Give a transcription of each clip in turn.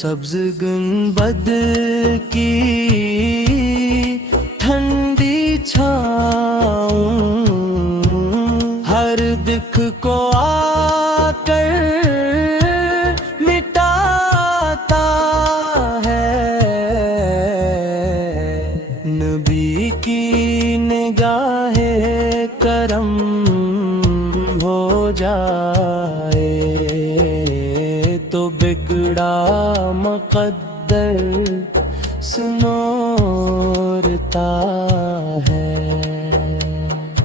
سبز گنبد کی ٹھنڈی چھاؤں، ہر دکھ کو آ کر مٹاتا ہے، نبی کی نگاہ کرم ہو جائے تو بگڑا مقدر سنورتا ہے۔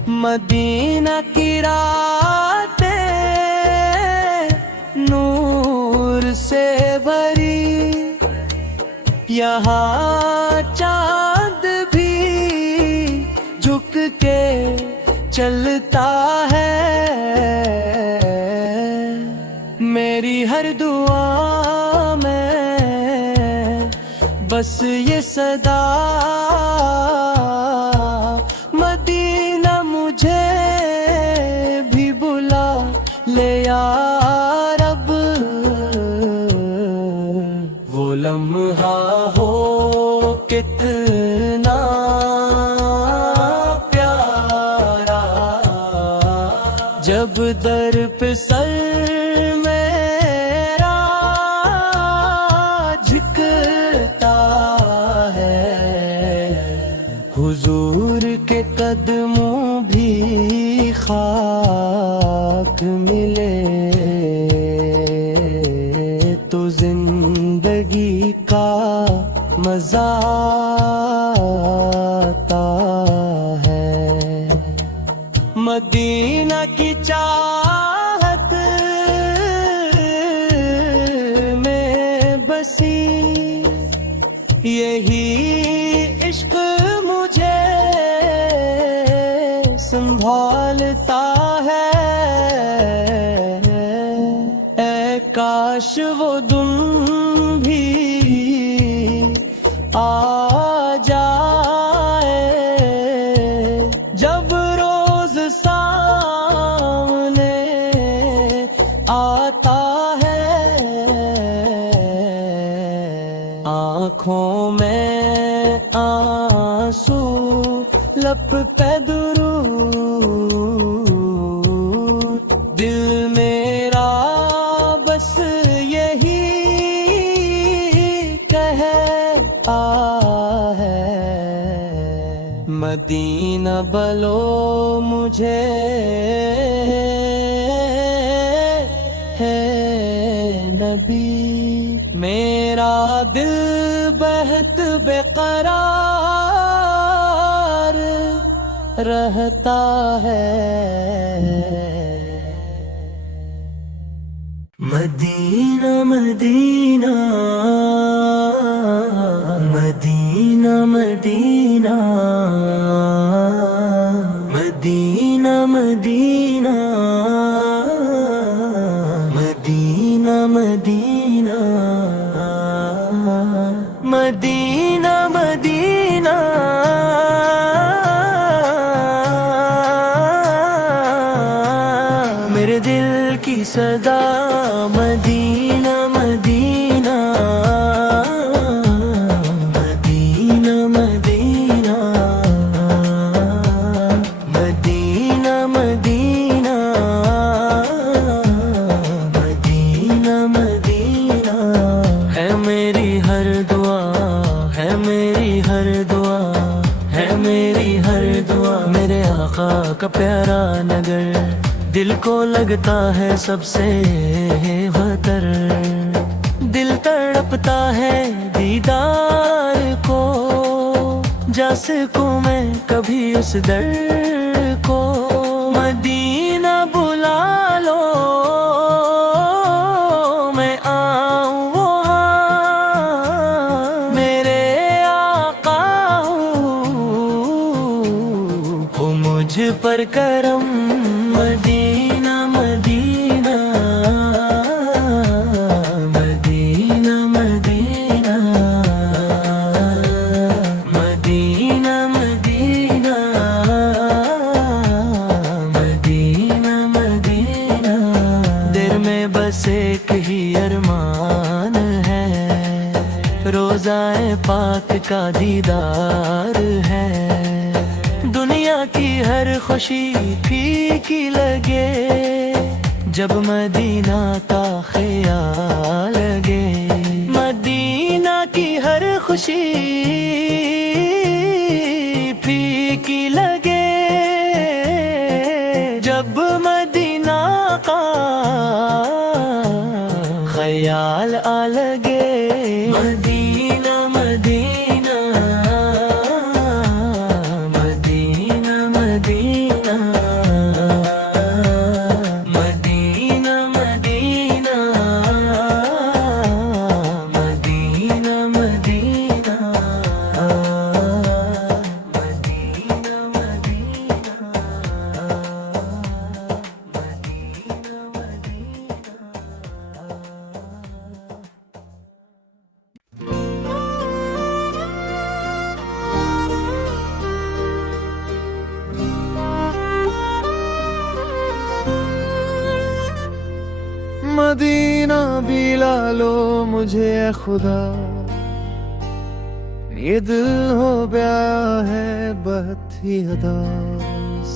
مدینہ کی راتیں نور سے بھری، یہاں چاند بھی جھک کے چلتا ہے، میری ہر دعا میں بس یہ صدا، مدینہ مجھے بھی بلا لے یا رب، وہ لمحہ ہو کتنا پیارا جب در پہ سر میرا جھکتا ہے، حضور کے قدموں بھی خاک ملے تو زندگی کا مزہ آتا ہے۔ مدینہ کی چاہت میں بسی یہی عشق مجھے سنبھالتا ہے، اے کاش وہ دن بھی آ جائے جب روز سامنے آتا ہے، آنکھوں میں آنسو لب پہ درود، دل میرا بس یہی کہتا ہے، مدینہ بلو مجھے ہے نبی، میرا دل بہت بے قرار رہتا ہے۔ مدینہ مدینہ مدینہ مدینہ مدینہ مدینہ مدینہ مدینہ مدینہ مدینہ میرے دل کی صدا، مدینہ مدینہ مدینہ مدینہ مدینہ مدینہ مدینہ مدینہ، ہے میری ہر دعا، ہے میری ہر دعا، ہے میری ہر دعا، میرے آقا کا پیارا نگر دل کو لگتا ہے سب سے بہتر، دل تڑپتا ہے دیدار کو، جا سکوں میں کبھی اس در کو، مدینہ بلا لو میں آؤں وہاں، میرے آقا ہو مجھ پر کرم، مدینہ مدینہ مدینہ مدینہ مدینہ مدینہ مدینہ مدینہ، دل میں بس ایک ہی ارمان ہے، پاک کا دیدار ہے۔ دنیا کی ہر خوشی پھیکی لگے جب مدینہ کا خیال لگے، مدینہ کی ہر خوشی پھیکی لگے جب مدینہ کا خیال لگے۔ مدینہ مدینہ مدینہ مدینہ مدینہ مدینہ مدینہ مدینہ مدینہ بھی لا لو مجھے اے خدا، یہ دل ہو گیا ہے بہت ہی اداس۔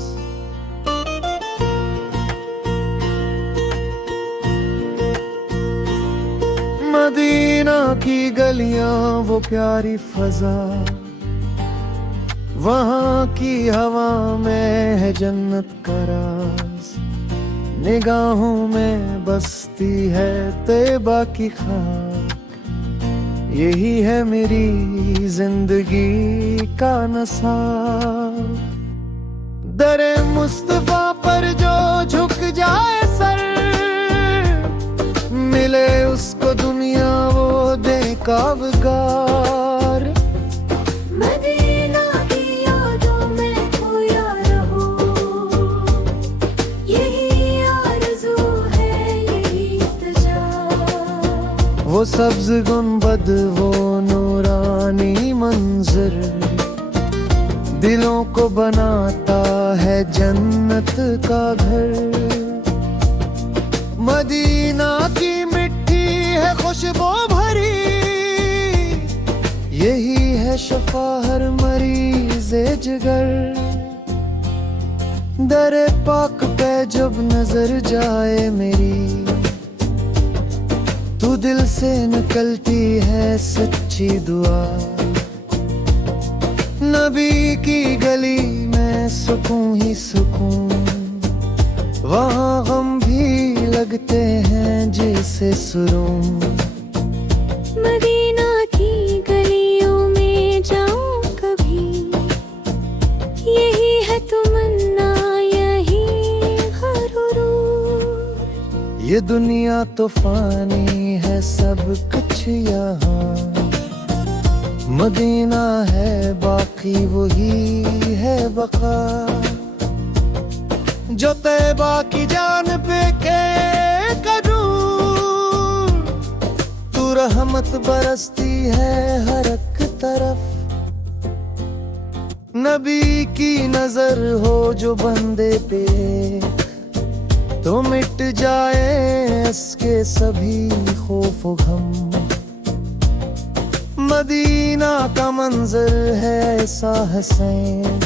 مدینہ کی گلیاں وہ پیاری فضا، وہاں کی ہوا میں ہے جنت کا راز، نگاہوں میں بستی ہے طیبہ کی خاک، یہی ہے میری زندگی کا نصاب۔ در مصطفیٰ پر جو جھک جائے سر، ملے اس کو دنیا وہ دے کاوگار۔ وہ سبز گنبد وہ نورانی منظر، دلوں کو بناتا ہے جنت کا گھر۔ مدینہ کی مٹی ہے خوشبو بھری، یہی ہے شفا ہر مریض جگر۔ در پاک پہ جب نظر جائے میری، تو دل سے نکلتی ہے سچی دعا۔ نبی کی گلی میں سکون ہی سکون، وہاں غم بھی لگتے ہیں جیسے سرون۔ مدینہ کی گلیوں میں جاؤں کبھی، یہی ہے تمنا یہی غرور۔ یہ دنیا تو فانی ہے سب کچھ یہاں، مدینہ ہے باقی وہی ہے بقا۔ جو طیبہ کی جانب کے قدور، تو رحمت برستی ہے ہر ایک طرف۔ نبی کی نظر ہو جو بندے پہ، تو مٹ جائے اس کے سبھی خوف و غم۔ مدینہ کا منظر ہے ایسا حسین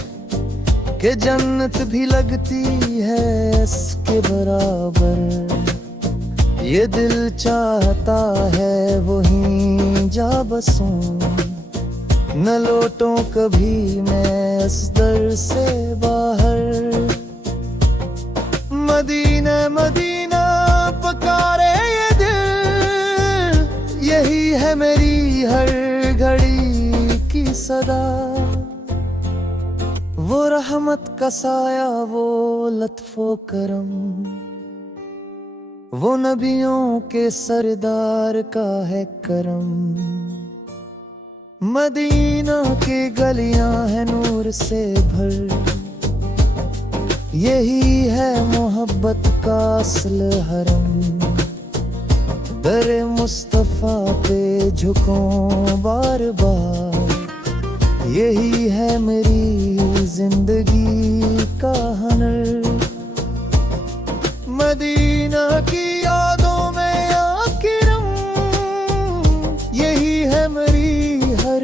کہ جنت بھی لگتی ہے اس کے برابر۔ یہ دل چاہتا ہے وہیں جا بسوں، نہ لوٹوں کبھی میں اس در سے باہر۔ مدینہ مدینہ پکارے یہ دل، یہی ہے میری ہر گھڑی کی صدا۔ وہ رحمت کا سایہ وہ لطف و کرم، وہ نبیوں کے سردار کا ہے کرم۔ مدینہ کی گلیاں ہیں نور سے بھر، یہی ہے محبت کا اصل حرم۔ در مصطفیٰ پہ جھکوں بار بار، یہی ہے میری زندگی کا ہنر۔ مدینہ کی یادوں میں آ کے رم، یہی ہے میری ہر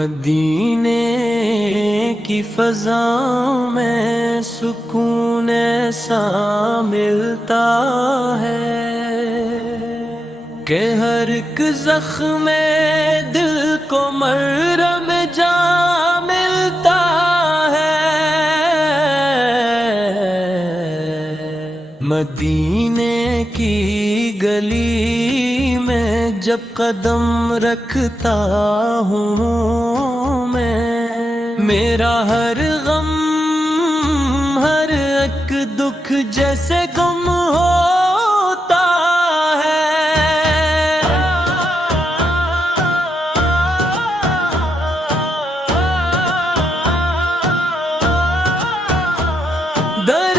مدینے کی فضا میں سکون ایسا ملتا ہے کہ ہر ایک زخم دل کو مرہم جا ملتا ہے۔ مدینے کی گلی میں جب قدم رکھتا ہوں میں، میرا ہر غم ہر ایک دکھ جیسے گم ہوتا ہے۔ در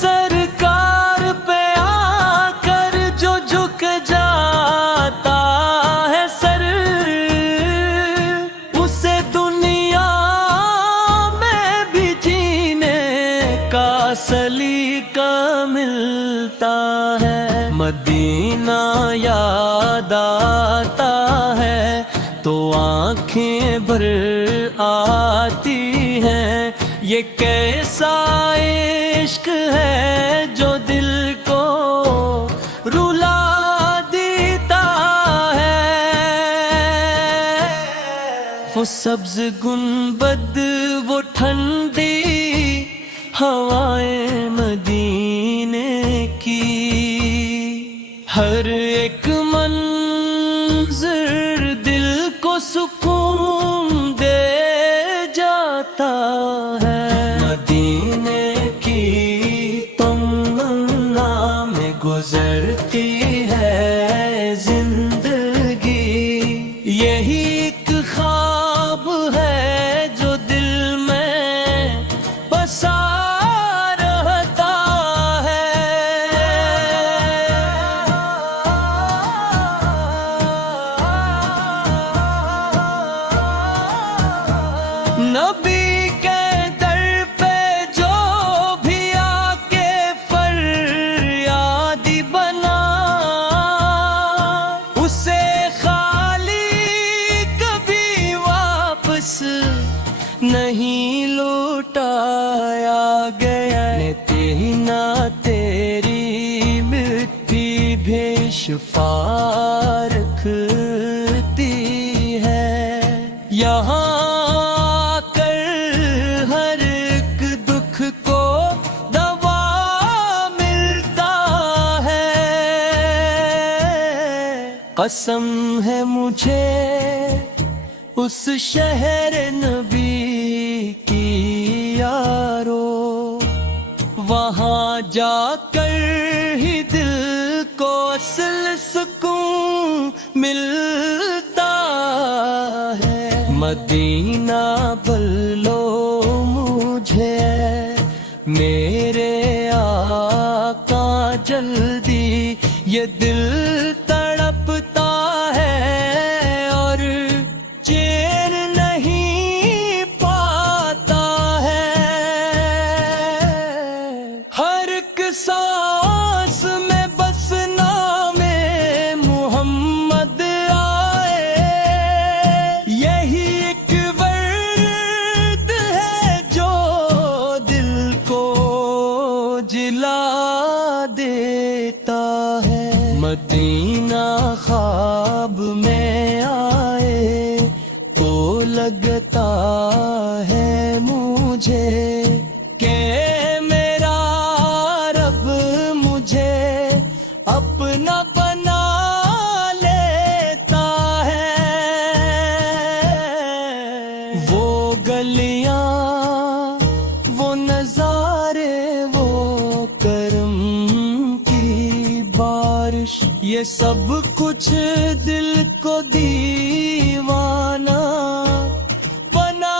سرکار پہ آ کر جو جھک جاتا ہے سر، اسے دنیا میں بھی جینے کا سلیقہ ملتا ہے۔ مدینہ یاد آتا ہے تو آنکھیں بھر آتی ہیں، یہ کیسا عشق ہے جو دل کو رلا دیتا ہے۔ وہ سبز گنبد، وہ ٹھنڈی ہوائیں مدینے کی، ہر ایک منظر دل کو سکون دے جاتا ہے۔ مدینے کی تمنا میں گزرتی ہے زندگی، یہی ایک خواب ہے جو دل میں بسا رہتا ہے۔ نبی کے در پہ جو بھی آ کے فریادی بنا، اسے خالی کبھی واپس نہیں لوٹایا گیا۔ تیری نہ تیری مٹی بھی شفا رکھتی ہے، یہاں آ کر ہر ایک دکھ کو دوا ملتا ہے۔ قسم ہے مجھے اس شہر نبی کی یارو، وہاں جا کر ہی دل کو اصل سکون ملتا ہے۔ مدینہ بلو مجھے میرے آقا جلدی، یہ دل تڑپتا ہے اور چین نہیں پاتا ہے۔ ہر ایک سانس میں بس نام محمد آئے، یہی ایک ورد ہے جو دل کو جلا دیتا ہے۔ مدینہ خواب میں آئے تو لگتا ہے مجھے کہ میرا رب مجھے اپنا بنا لیتا ہے۔ وہ گلیاں، وہ نظارے، وہ کرم کی بارش، یہ سب کچھ دل کو دیوانہ بنا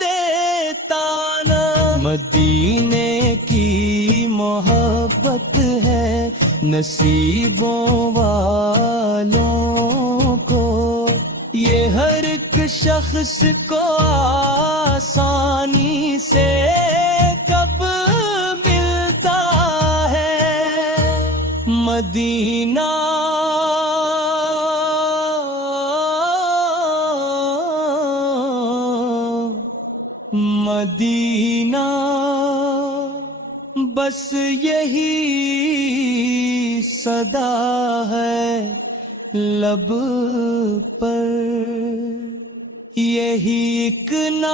دیتا نا۔ مدینے کی محبت ہے نصیبوں والوں کو، یہ ہر ایک شخص کو آسانی سے کب ملتا ہے۔ مدینہ صدا ہے لب پر، یہی ایک نام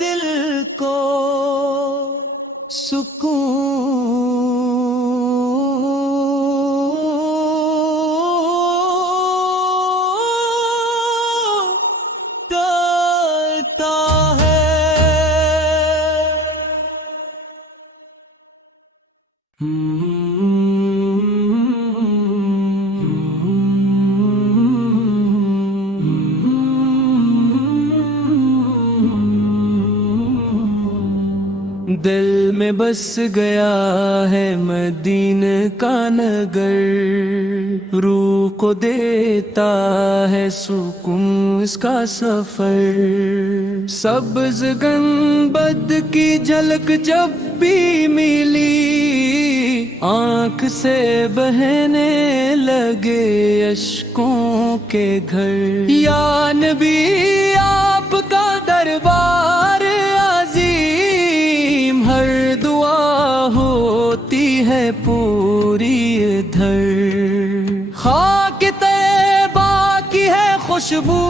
دل کو سکون دیتا ہے۔ دل میں بس گیا ہے مدینہ کا نگر، روح کو دیتا ہے سکون اس کا سفر، سبز گنبد کی جھلک جب بھی ملی، آنکھ سے بہنے لگے اشکوں کے گھر، یا نبی آپ کا دربار عظیم، ہر دعا ہوتی ہے پوری ادھر، خاک طیبہ کی ہے خوشبو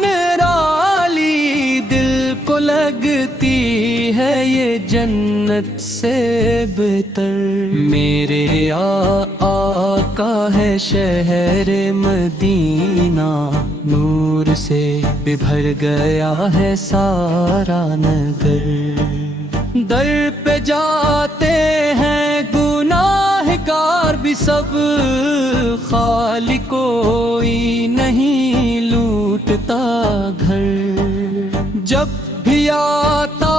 نرالی، دل کو لگتی ہے یہ جنت سے بہتر، میرے آقا ہے شہر مدینہ، نور سے بھی بھر گیا ہے سارا نگر، در پہ جاتے ہیں گناہگار بھی سب، خالی کوئی نہیں لوٹتا گھر، جب بھی آتا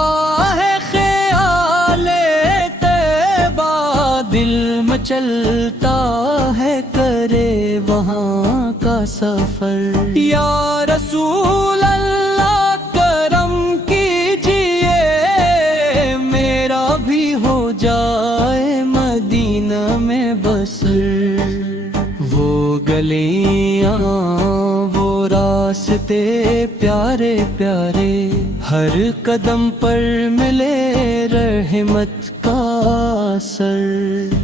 ہے خیال طیبہ، دل مچلتا ہے کرے وہاں کا سفر، یا رسول اللہ کرم کیجئے، میرا بھی ہو جائے مدینہ میں بسر، وہ گلیاں وہ راستے پیارے پیارے، ہر قدم پر ملے رحمت کا اثر،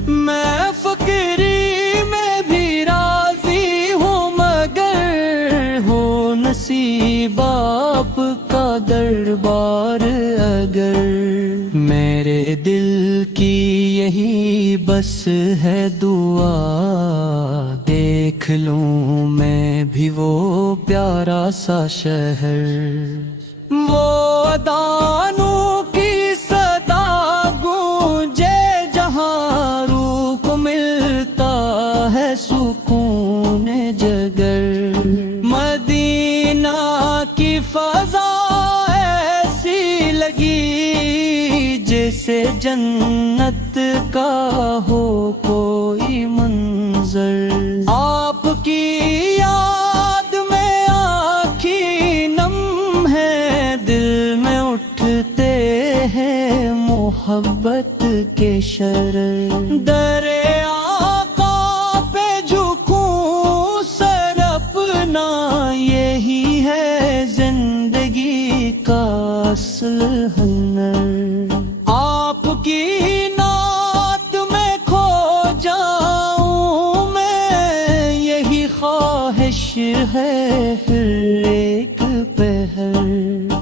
میں فقیری میں بھی راضی ہوں مگر ہو نصیب آپ کا دربار اگر، میرے دل کی یہی بس ہے دعا، دیکھ لوں میں بھی وہ پیارا سا شہر، وہ اذانوں کی صدا گونجے جہاں، روح کو ملتا ہے سکون جگر، مدینہ کی فضا ایسی لگی جیسے جنت کا ہو کوئی منظر، آپ کی یاد میں آنکھیں نم ہے، دل میں اٹھتے ہیں محبت کے شرر، در آقا پہ جھکوں سر اپنا، یہی ہے زندگی کا اصل ہنر، آپ کی نعت میں کھو جاؤں میں، یہی خواہش ہے ہر ایک پہر،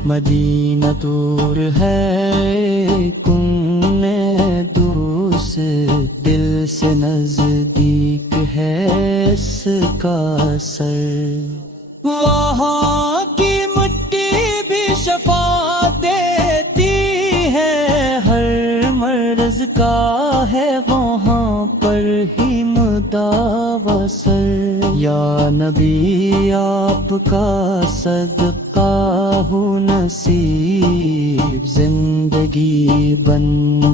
مدینہ دور ہے کن دوس، دل سے نزدیک ہے اس کا اثر، وہاں کی مٹی بھی شفا دیتی ہے، ہر مرض کا ہے وہاں پر ہی مداوا سر، یا نبی آپ کا صدقہ ہو نصیب، زندگی بن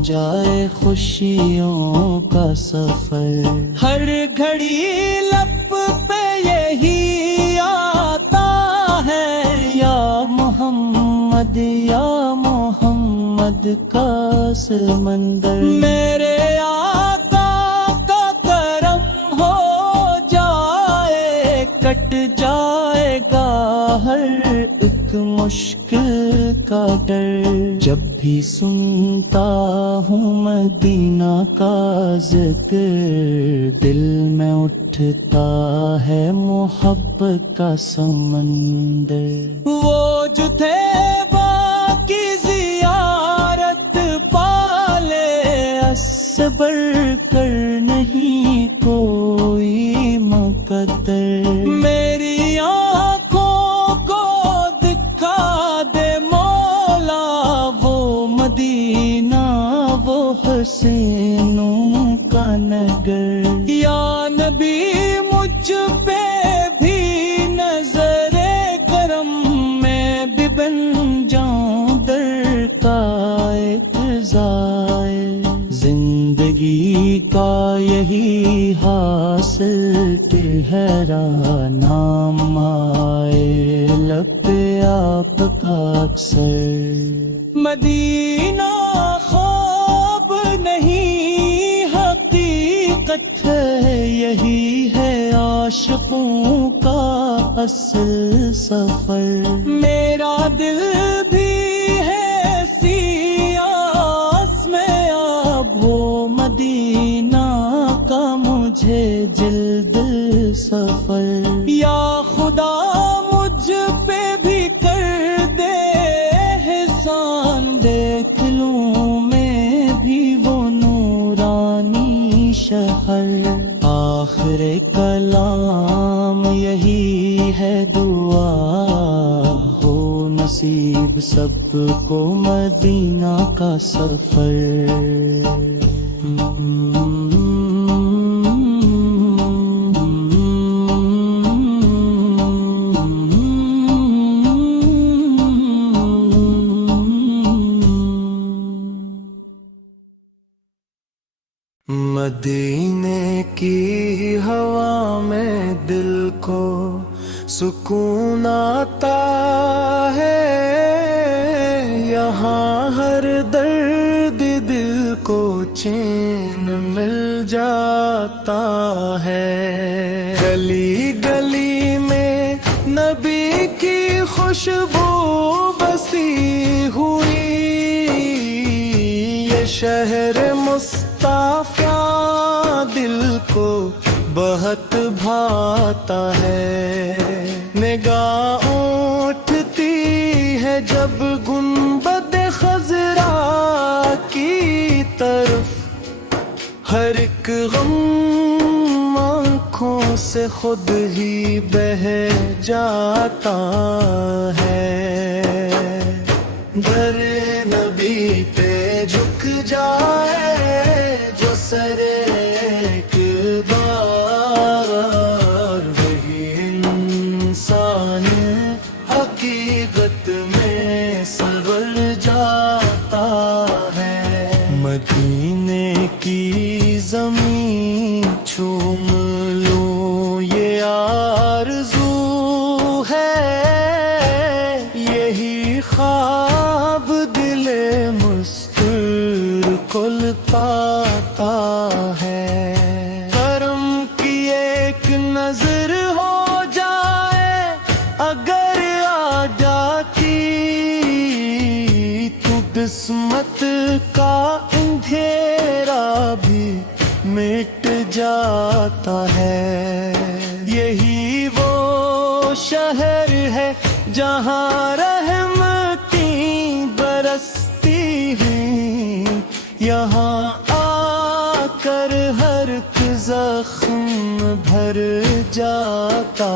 جائے خوشیوں کا سفر، ہر گھڑی لب پہ یہی آتا ہے، یا محمد یا محمد کا سمندر، میرے آقا کا کرم ہو جائے، کٹ جائے گا ہر ایک مشکل کا ڈر، جب بھی سنتا ہوں مدینہ کا ذکر، دل میں اٹھتا ہے محبت کا سمندر۔ وہ جو تھے باقی زیارت پالے، اس سے بڑھ کر نہیں کوئی مقدر۔ میری آنکھوں کو دکھا دے مولا وہ مدینہ، وہ حسینوں کا نگر۔ یا نبی مجھ پہ بھی نظر کرم، میں بھی بن جاؤں در کا ایک زائر۔ زندگی کا یہی حاصل تہرا نام آئے لب پہ آپ کا اکثر۔ مدینہ خواب نہیں حقیقت ہے، یہی ہے عاشقوں کا اصل سفر۔ میرا دل بھی ہے سیاس میں اب، وہ مدینہ کا مجھے جلد سفر۔ یا خدا مجھ پہ بھی کر دے احسان، دیکھ لوں میں بھی وہ نورانی شہر۔ آخر کلام یہی ہے دعا، ہو نصیب سب کو مدینہ کا سفر۔ مدینے کی ہوا میں دل کو سکون آتا ہے، یہاں ہر درد دل کو چین مل جاتا ہے۔ گلی گلی میں نبی کی خوشبو بسی ہوئی، یہ شہر مصطفیٰ دل کو بہت بھاتا ہے۔ نگاہ اٹھتی ہے جب گنبد خضرا کی طرف، ہر ایک غم آنکھوں سے خود ہی بہہ جاتا ہے۔ در نبی پہ جھک جائے جو سر ایک بار، وہی انسان حقیقت میں سنور جاتا ہے۔ مدینے کی زمین چوم لوں یہ آرزو ہے، یہی خواب دل مستور کل پاتا ہے۔ کرم کی ایک نظر ہو جائے اگر آ جاتی، تو قسمت کا اندھیرا بھی مٹ جاتا ہے۔ یہی وہ شہر ہے جہاں رحمتیں برستی ہیں، یہاں آ کر ہر ایک زخم بھر جاتا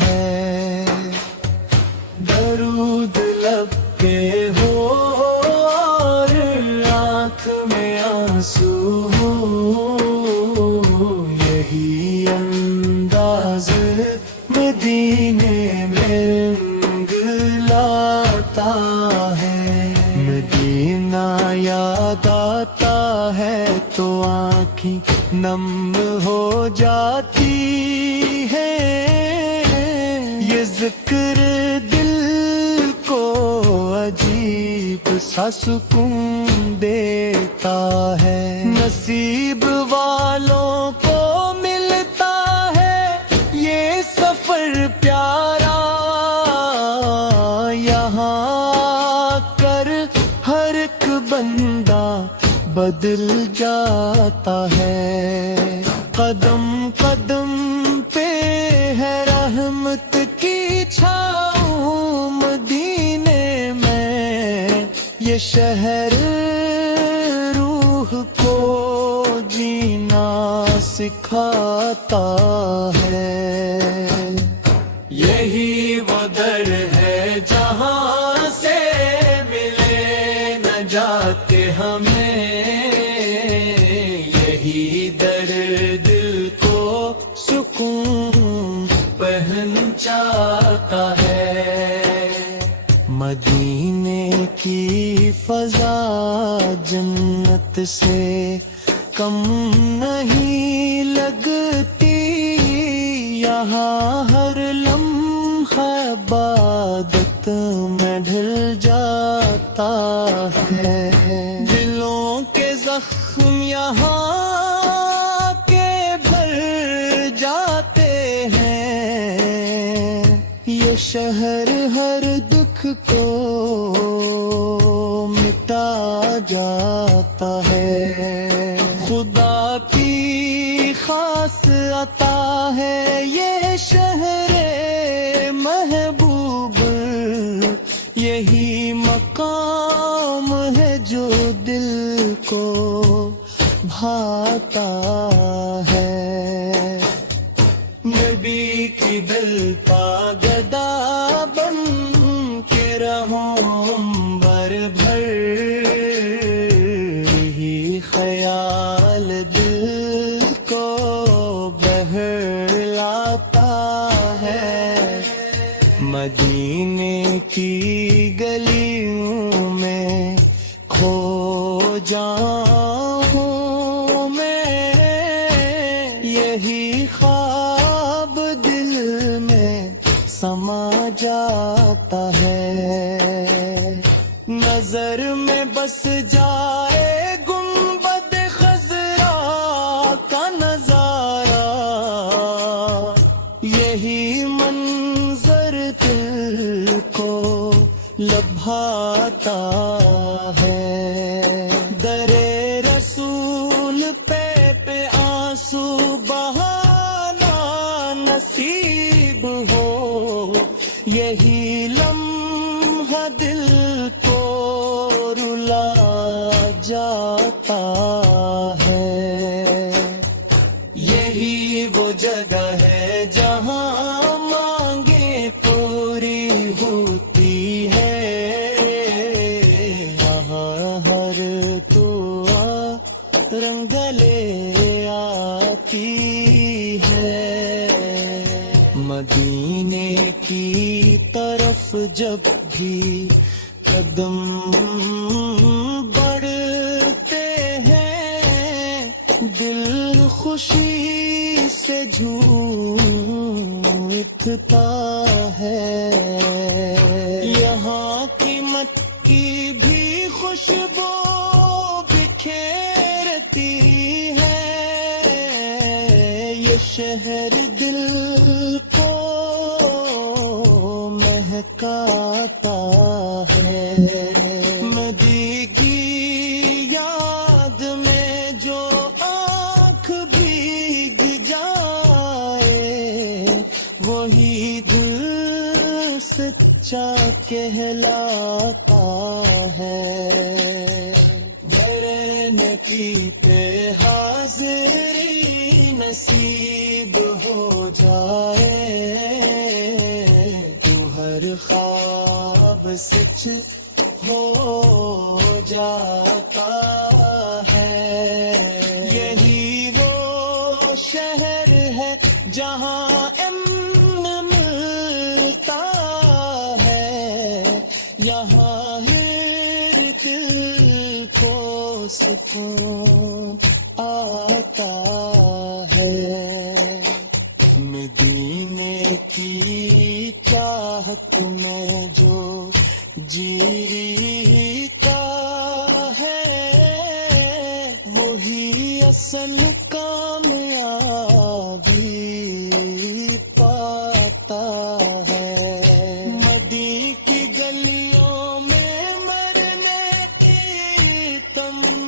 ہے۔ درود لب پہ ہو اور آنکھ میں آنسو ہو، یہی انداز مدینے میں رنگ لاتا ہے۔ مدینہ یاد آتا ہے تو آنکھیں نم ہو جاتی ہے، یہ ذکر دل کو عجیب سا سکون دیتا ہے۔ نصیب والوں کو ملتا ہے یہ سفر پیارا، یہاں آ کر ہر بدل جاتا ہے. قدم قدم پہ ہے رحمت کی چھاؤں مدینے میں. یہ شہر روح کو جینا سکھاتا ہے. یہی وہ در ہے جہاں سے ملے نجات ہمیں. یہی در دل کو سکون پہنچاتا ہے. مدینے کی فضا جنت سے کم نہیں لگتی. یہاں ہر لمحہ عبادت میں ڈھل جاتا ہے. دلوں کے زخم یہاں کے بھر جاتے ہیں. یہ شہر ہر دکھ کو مٹا جاتا ہے. خدا کی خاص عطا ہے یہ شہر محبوب. یہی مقام ہے جو دل کو بھاتا ہے. نبی کی دل پا گدا بن کے رہوں عمر بھر. ہی خیال دل کو بہلاتا ہے. مدینے کی گلیوں میں کھو جاؤں میں. یہی خواب دل میں سما جاتا ہے. نظر میں بس جائے گنبد خضرا کا نظارہ. یہی منظر دل کو لبھاتا ہے. در رسول پہ آنسو بہانا نصیب ہو. یہی لمحہ دل کو رلا جاتا ہے. یہی وہ جگہ ہے جہاں مانگیں پوری ہوتی ہے. یہاں ہر دعا رنگ لے آتی ہے. مدینے کی طرف جب بھی قدم بڑھتے ہیں دل خوشی سے جھوم اٹھتا ہے. یہاں کی مٹی بھی خوشبو بکھیرتی ہے. یہ شہر دل کو مہکاتا ہے. مدی کی یاد میں جو آنکھ بھیگ جائے وہی دل سچا کہلاتا ہے. نبی پہ حاضری نصیب ہو جائے تو ہر خواب سچ ہو جاتا ہے. یہی وہ شہر ہے جہاں امن ملتا ہے. یہاں ہر دل کو سکون آتا ہے. مدینے کی چاہت میں جو جیری کا ہے وہی اصل کامیابی پاتا ہے. مدی کی گلیوں میں مرنے کی تم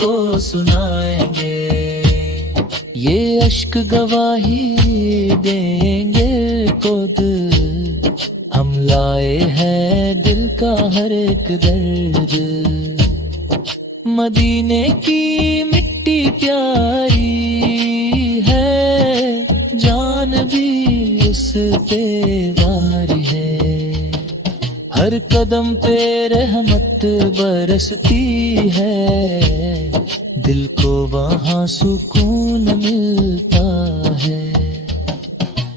کو سنائیں گے، یہ اشک گواہی دیں گے خود، ہم لائے ہیں دل کا ہر ایک درد، مدینے کی مٹی پیاری ہے، جان بھی اس پہ واری ہے، ہر قدم پہ رحمت برستی ہے، دل کو وہاں سکون ملتا ہے،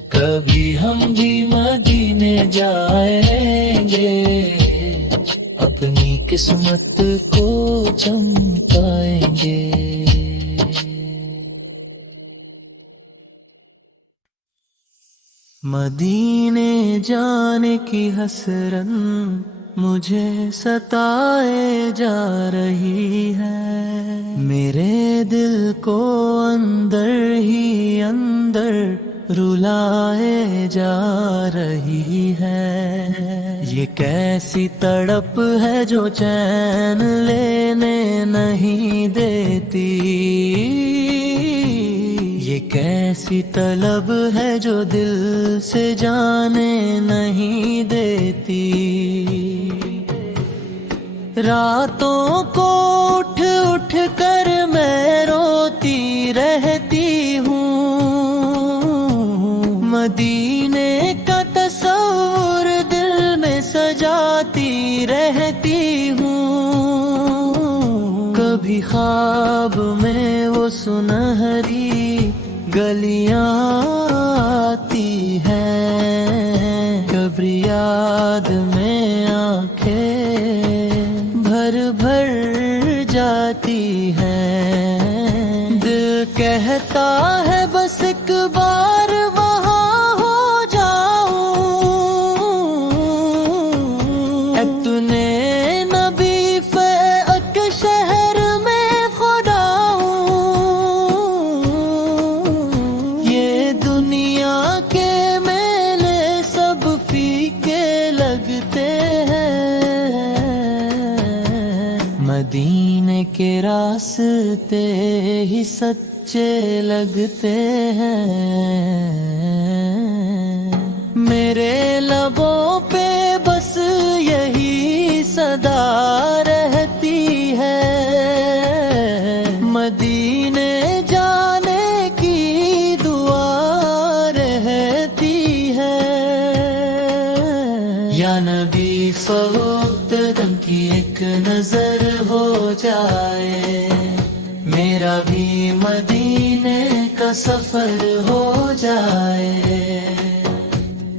کبھی ہم بھی مدینے جائیں گے، اپنی قسمت کو چمکائیں گے۔ مدینے جانے کی حسرت مجھے ستائے جا رہی ہے، میرے دل کو اندر ہی اندر رلائے جا رہی ہے، یہ کیسی تڑپ ہے جو چین لینے نہیں دیتی، یہ کیسی طلب ہے جو دل سے جانے نہیں دیتی، راتوں کو اٹھ اٹھ کر میں روتی رہتی ہوں، مدینے کا تصور دل میں سجاتی رہتی ہوں، کبھی خواب میں وہ سنہری گلیاں آتی ہیں، کبھی یاد میں آنکھیں بھر بھر جاتی ہیں، دل کہتا ہے بس ایک بار وہاں ہو جاؤں، اتنے نبی فیق شہر میں خدا ہوں، یہ دنیا کے میلے سب فیکے لگتے ہیں، مدینے کے راستے ہی سچے لگتے ہیں، میرے لبوں پہ بس یہی صدا رہتی ہے، مدینے جانے کی دعا رہتی ہے، یا نبی فوقت دم کی ایک نظر ہو جائے، میرا بھی مدینے کا سفر ہو جائے،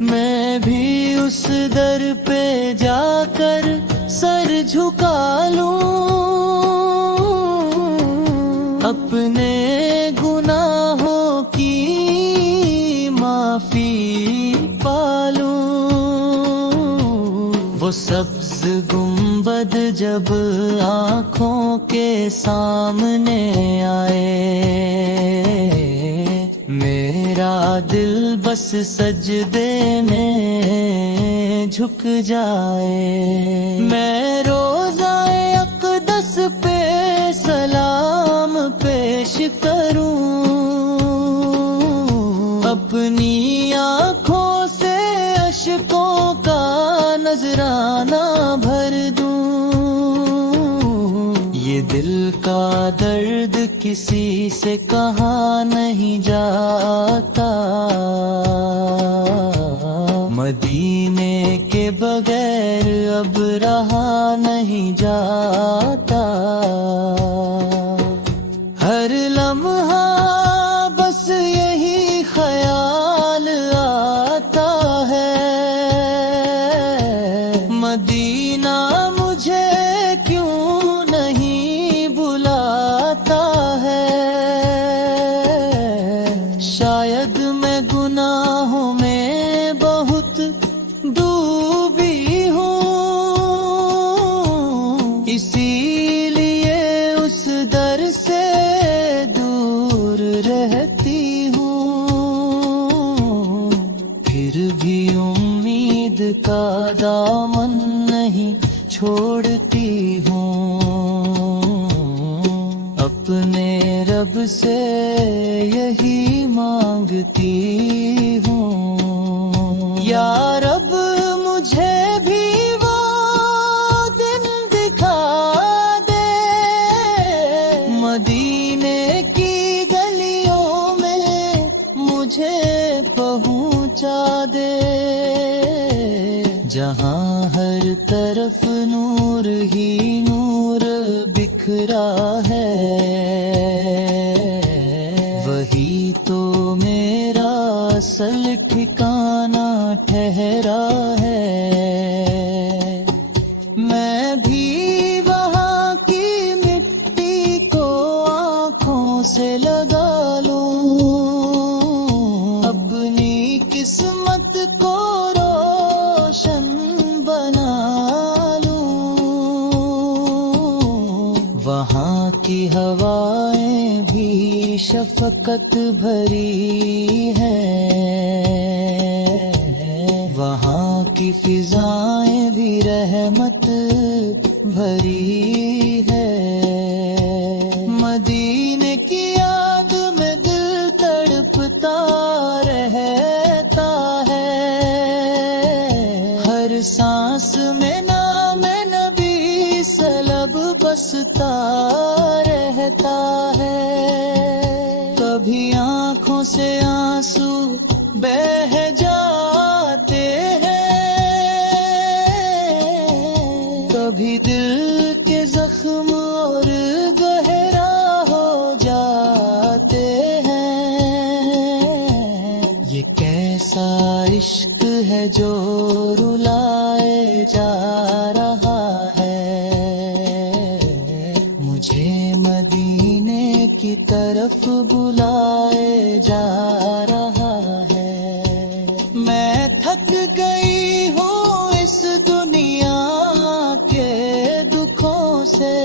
میں بھی اس در پہ جا کر سر جھکا لوں، اپنے گناہوں کی معافی پالوں، وہ سبز گنبد جب آنکھوں کے سامنے آئے، میرا دل بس سجدے میں جھک جائے، میں روضہ اقدس پہ سلام پیش کروں، اپنی آنکھوں سے اشکوں کا نذرانہ بھر دوں، یہ دل کا درد کسی سے کہا نہیں جاتا، مدینے کے بغیر اب رہا نہیں جاتا، ہر لمحہ بس یہی خیال آتا ہے، مدینہ مجھے کیوں نہیں بلاتا ہے، شاید میں گناہوں میں بہت ڈوبی ہوں، اسی لیے رب سے یہی مانگتی ہوں، یا رب مجھے بھی وہ دن دکھا دے، مدینے کی گلیوں میں مجھے پہنچا دے، جہاں ہر طرف نور ہی نور بکھرا ہے، وہی تو میرا اصل ٹھکانہ ٹھہرا ہے، میں بھی وہاں کی مٹی کو آنکھوں سے لگا لوں، اپنی قسمت کو روشن بنا لوں، وہاں کی ہوائیں بھی شفقت بھری ہیں، وہاں کی فضائیں بھی رحمت بھری ہے، مدینے کی یاد میں دل تڑپتا رہتا ہے، ہر سانس میں نام نبی سلب بستا رہتا ہے، کبھی آنکھوں سے آنسو بہہ جاتے ہیں، کبھی دل کے زخم اور گہرا ہو جاتے ہیں، یہ کیسا عشق ہے جو رلائے جا رہا ہے، مجھے مدینے کی طرف بلائے جا رہا ہے، میں تھک گئی ہوں اس دنیا کے دکھوں سے،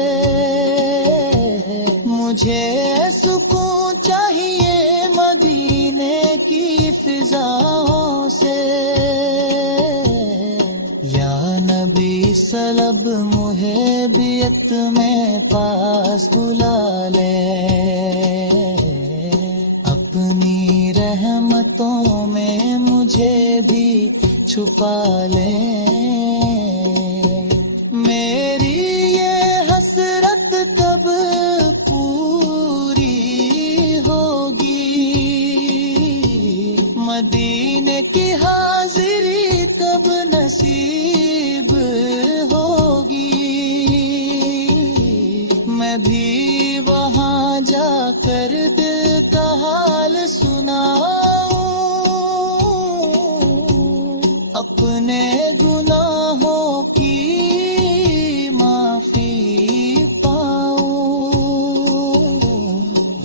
مجھے سکون چاہیے مدینے کی فضاؤں سے، یا نبی سلب محبیت میں پاس بلا لے، اپنی رحمتوں میں مجھے بھی چھپا لے، میری یہ حسرت کب پوری ہوگی، مدینے کی حاضری کب نصیب ہوگی، میں بھی وہاں جا کر دل کا حال سناؤں، اپنے گناہوں کی معافی پاؤں،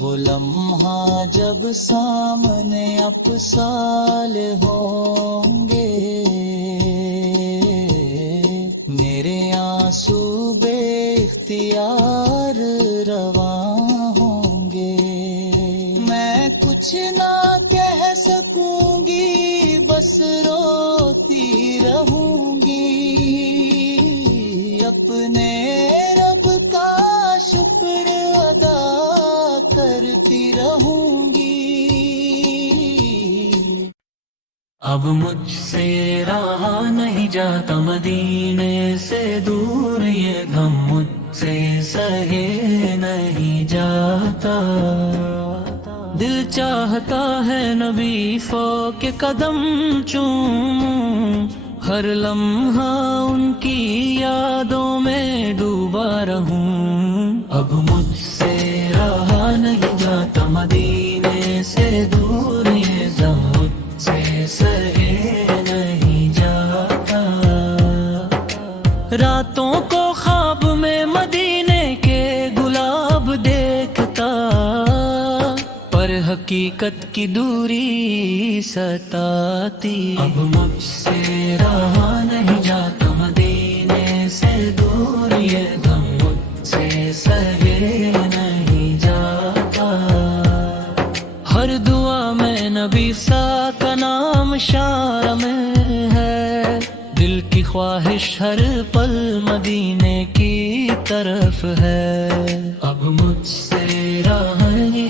وہ لمحہ جب سامنے افسال ہوں گے، میرے آنسو بے اختیار رواں ہوں گے، میں کچھ نہ کہہ سکوں گی بس روتی رہوں گی، اپنے رب کا شکر ادا کرتی رہوں گی، اب مجھ سے رہا نہیں جاتا مدینے سے دور، یہ غم مجھ سے سہے نہیں جاتا، دل چاہتا ہے نبی فو کے قدم چوموں، ہر لمحہ ان کی یادوں میں ڈوبا رہوں، اب مجھ سے رہا نہیں جاتا مدینے سے دور، یہ غم مجھ سے سہے نہیں جاتا، راتوں کو خواب میں مدینے کے گلاب دیکھتا، پر حقیقت کی دوری ستاتی، اب مجھ سے رہا نہیں جاتا مدینے سے دور، یہ غم مجھ سے سہے نہیں جاتا، ہر دعا میں نبی سا کا نام شار میں ہے، دل کی خواہش ہر پل مدینے کی طرف ہے، اب مجھ سے رہا نہیں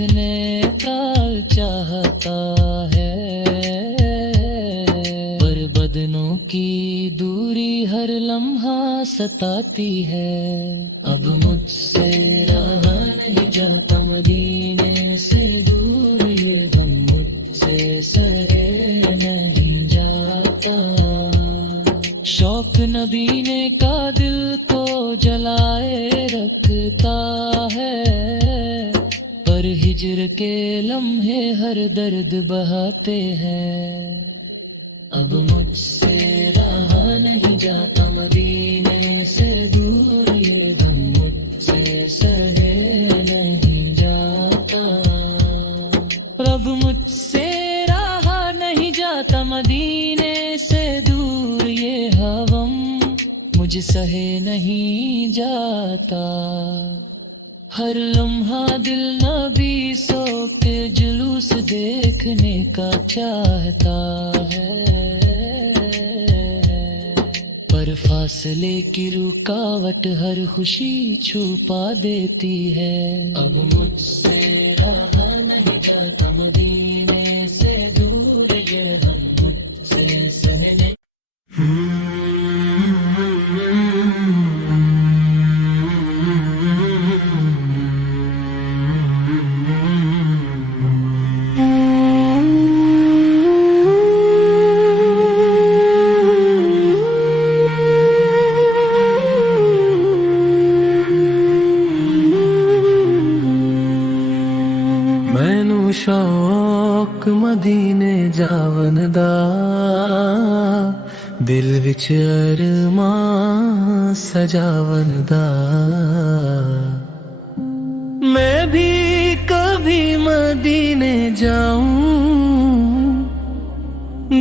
دیکھنے کا چاہتا ہے، پر بدنوں کی دوری ہر لمحہ ستاتی ہے۔ اب مجھ سے رہا نہیں جاتا مدینے سے دور، یہ غم مجھ سے سہے نہیں جاتا۔ شوق نبینے کا دل کو جلائے رکھتا ہے، پر ہجر کے لمحے ہر درد بہاتے ہیں۔ اب مجھ سے رہا نہیں جاتا مدینے سے دور، یہ غم مجھ سے سہے نہیں جاتا۔ اب مجھ سے رہا نہیں جاتا مدینے سے دور، یہ غم مجھ سہے نہیں جاتا۔ ہر لمحہ دل نبی سو کے جلوس دیکھنے کا چاہتا ہے، پر فاصلے کی رکاوٹ ہر خوشی چھپا دیتی ہے۔ اب مجھ سے رہا نہیں جاتا مدینے سے دور، یہ غم مجھ سے سہنے۔ مینو شوق مدینے جاون دا، دل وچ ارمان سجاون دا۔ میں بھی کبھی مدینے جاؤں،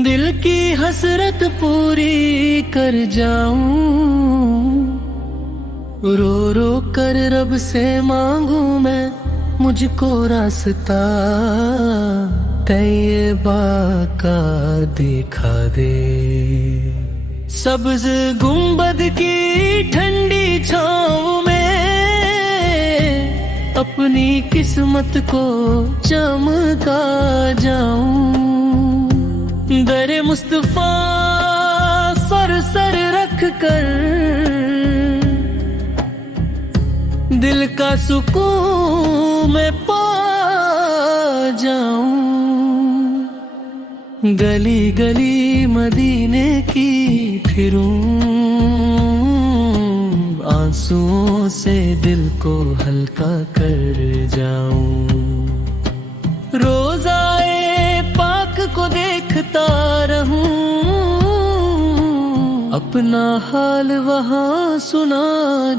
دل کی حسرت پوری کر جاؤں۔ رو رو کر رب سے مانگوں میں مجھ کو راستہ، طیبہ کا دکھا دے۔ سبز گنبد کی ٹھنڈی چھاؤں میں اپنی قسمت کو چمکا جاؤں۔ در مصطفیٰ سر رکھ کر دل کا سکون میں پا جاؤں۔ گلی گلی مدینے کی پھروں، آنسوؤں سے دل کو ہلکا کر جاؤں۔ روضائے پاک کو دیکھتا رہوں، اپنا حال وہاں سنا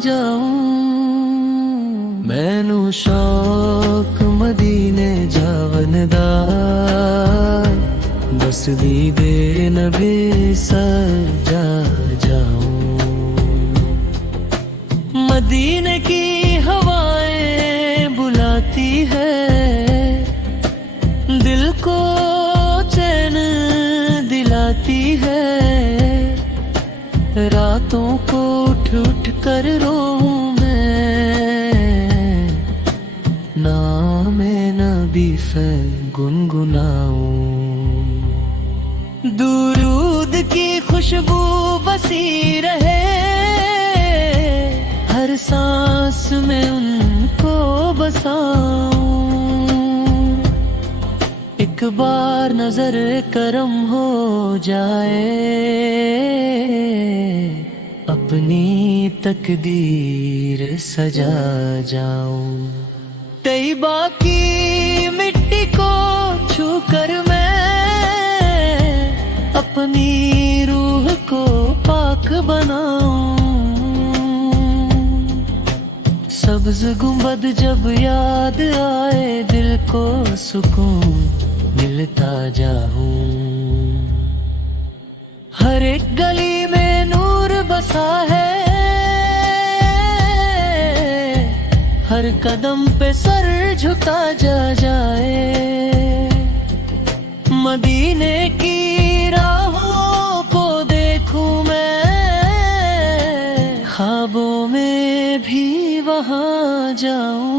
جاؤں۔ مینو شوق مدینے جاون دا، بس دیدے نبی سجا جاؤں۔ مدینے کی ہوائیں بلاتی ہے، دل کو چین دلاتی ہے۔ راتوں کو اٹھ اٹھ کر روؤں میں، نام نبی فین گنگناؤں۔ درود کی خوشبو بسی رہے، ہر سانس میں ان کو بساؤں۔ ایک بار نظر کرم ہو جائے، اپنی تقدیر سجا جاؤں۔ طیبہ کی مٹی کو چھو کر میں اپنی روح کو پاک بناؤں۔ سبز گنبد جب یاد آئے، دل کو سکون ملتا جاؤں۔ ہر ایک گلی میں نور بسا ہے، ہر قدم پہ سر جھکا جائے۔ مدینے کی راہوں کو دیکھوں میں، خوابوں میں بھی وہاں جاؤں۔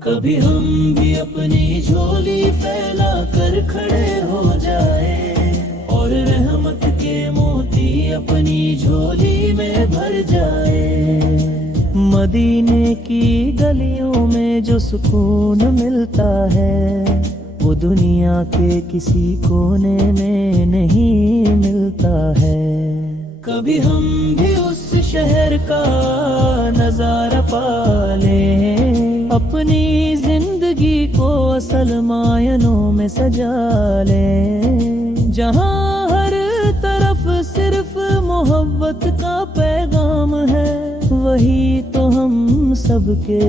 کبھی ہم بھی اپنی جھولی پھیلا کر کھڑے ہو جائے اور رحمت کے موتی اپنی جھولی میں بھر جائے۔ مدینے کی گلیوں میں جو سکون ملتا ہے وہ دنیا کے کسی کونے میں نہیں ملتا ہے۔ کبھی ہم بھی اس شہر کا نظارہ پا لیں، اپنی زندگی کو اصل معنوں میں سجا لیں، جہاں ہر طرف صرف محبت کا پیغام ہے، وہی تو ہم سب کے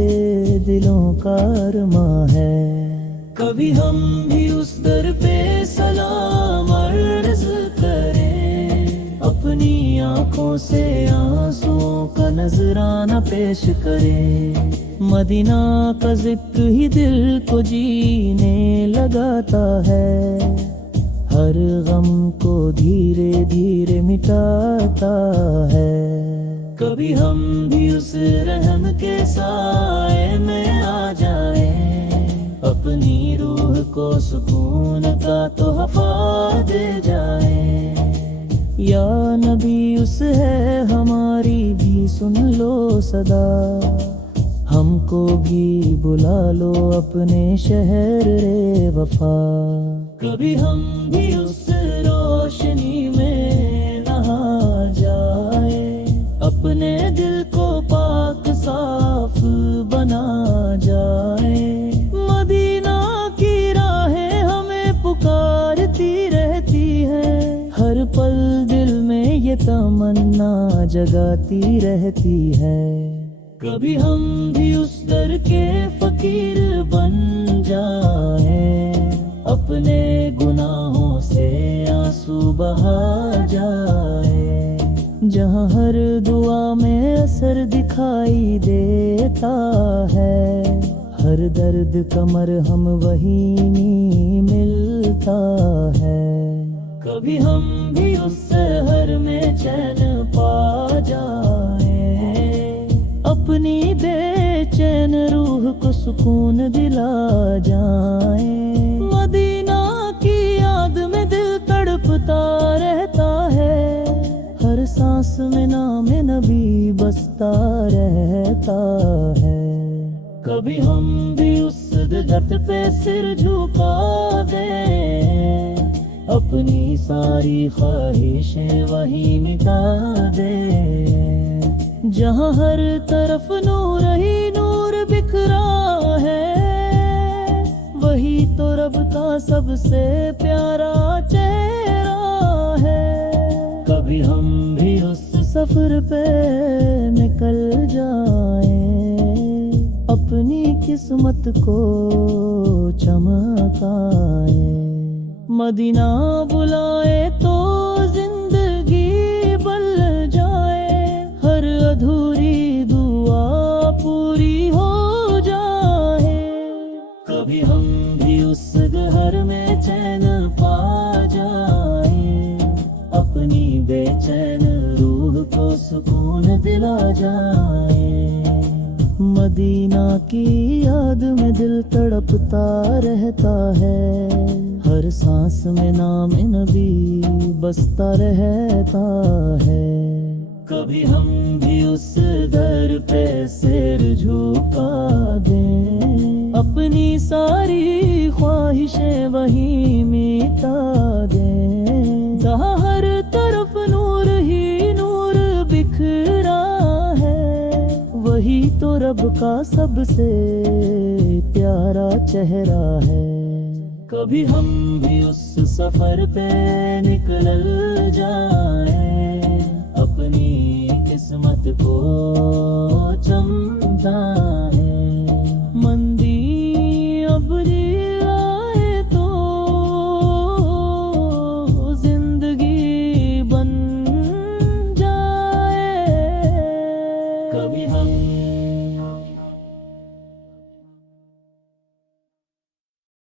دلوں کا ارماں ہے۔ کبھی ہم بھی اس در پہ سلام عرض کریں، اپنی آنکھوں سے آنسوں کا نذرانہ پیش کریں۔ مدینہ کا ذکر ہی دل کو جینے لگاتا ہے، ہر غم کو دھیرے دھیرے مٹاتا ہے۔ کبھی ہم بھی اس رحم کے سائے میں آ جائیں، اپنی روح کو سکون کا تحفہ دے جائیں۔ یا نبی اس ہے ہماری بھی سن لو صدا، ہم کو بھی بلا لو اپنے شہر وفا۔ کبھی ہم بھی اس روشنی میں نہا جائیں، اپنے دل کو پاک صاف بنا جائیں۔ مدینہ کی راہیں ہمیں پکارتی رہتی ہیں، ہر پل دل میں یہ تمنا جگاتی رہتی ہے۔ کبھی ہم بھی اس در کے فقیر بن جائیں، اپنے گناہوں سے آنسو بہا جائیں، جہاں ہر دعا میں اثر دکھائی دیتا ہے، ہر درد کا مرہم وہیں ملتا ہے۔ کبھی ہم بھی اس سحر میں چین پا جائیں، اپنی بے چین روح کو سکون دلا جائیں۔ مدینہ کی یاد میں دل تڑپتا رہتا ہے، ہر سانس میں نام نبی بستا رہتا ہے۔ کبھی ہم بھی اس درد پہ سر جھکا دیں، اپنی ساری خواہشیں وہی مٹا دیں، جہاں ہر طرف نور ہی نور بکھرا ہے، وہی تو رب کا سب سے پیارا چہرہ ہے۔ کبھی ہم بھی اس سفر پہ نکل جائیں، اپنی قسمت کو چمکائیں۔ مدینہ بلائے تو زندگی بل جائے، ہر ادھوری دعا پوری ہو جائے۔ کبھی ہم بھی اس گھر میں چین پا جائیں، اپنی بے چین روح کو سکون دلا جائیں۔ مدینہ کی یاد میں دل تڑپتا رہتا ہے، ہر سانس میں نام نبی بستا رہتا ہے۔ کبھی ہم بھی اس در پہ سر جھکا دیں، اپنی ساری خواہشیں وہیں مٹا دیں، جہاں ہر طرف نور ہی نور بکھرا ہے، وہی تو رب کا سب سے پیارا چہرہ ہے۔ کبھی ہم بھی اس سفر پہ نکل جائیں، اپنی قسمت کو چمکائیں۔